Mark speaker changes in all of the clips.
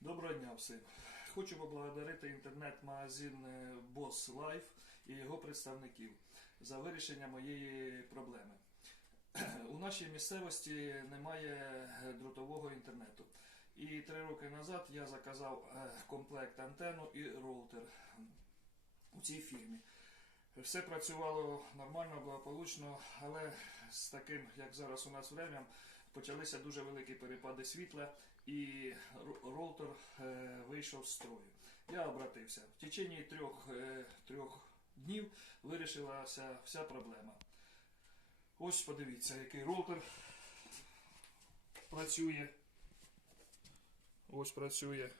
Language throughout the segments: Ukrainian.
Speaker 1: Доброго дня всім. Хочу поблагодарити інтернет-магазин е, Boss Life і його представників за вирішення моєї проблеми. У нашій місцевості немає е, дротового інтернету. І три роки назад я заказав е, комплект антенну і роутер у цій фірмі. Все працювало нормально, благополучно, але з таким, як зараз у нас врем'ям, почалися дуже великі перепади світла, і роутер е, вийшов з строю. Я обратився. В течение трьох, е, трьох днів вирішилася вся проблема. Ось подивіться, який роутер працює. Ось працює.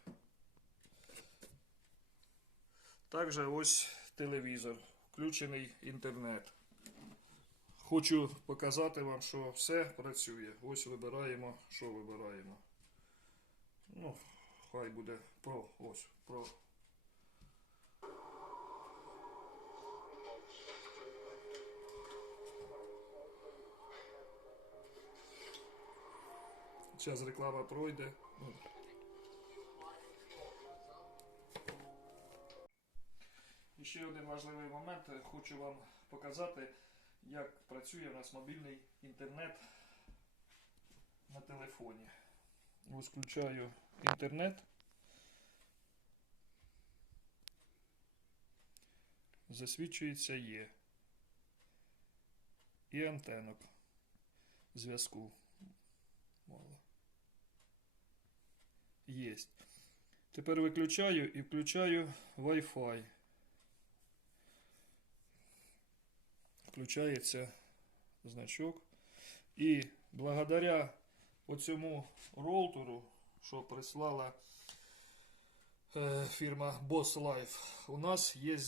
Speaker 1: Також ось телевізор, включений інтернет. Хочу показати вам, що все працює. Ось вибираємо, що вибираємо. Ну, хай буде про. Ось, про. Зараз реклама пройде. І ще один важливий момент. Хочу вам показати, як працює у нас мобільний інтернет на телефоні. Ось включаю інтернет. Засвідчується є. І антенок зв'язку. Єсть. Тепер виключаю і включаю Wi-Fi. Включається значок. І благодаря оцьому роутеру, що прислала е, фірма Boss Life, у нас є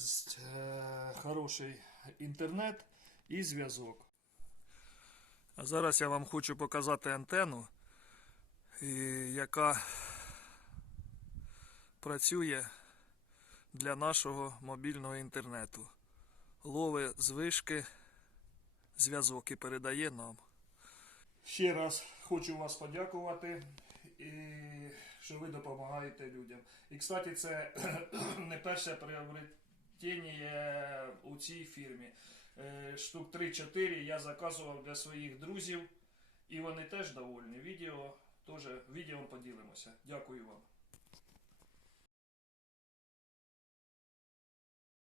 Speaker 1: е, хороший інтернет і зв'язок. А зараз я вам хочу показати антенну, яка працює для нашого мобільного інтернету. Лови з вишки зв'язок і передає нам. Ще раз хочу вас подякувати, і що ви допомагаєте людям. І, кстати, це не перше приобретення у цій фірмі. Е, Штук 3-4 я заказував для своїх друзів, і вони теж довольні. Відео теж відео поділимося. Дякую вам.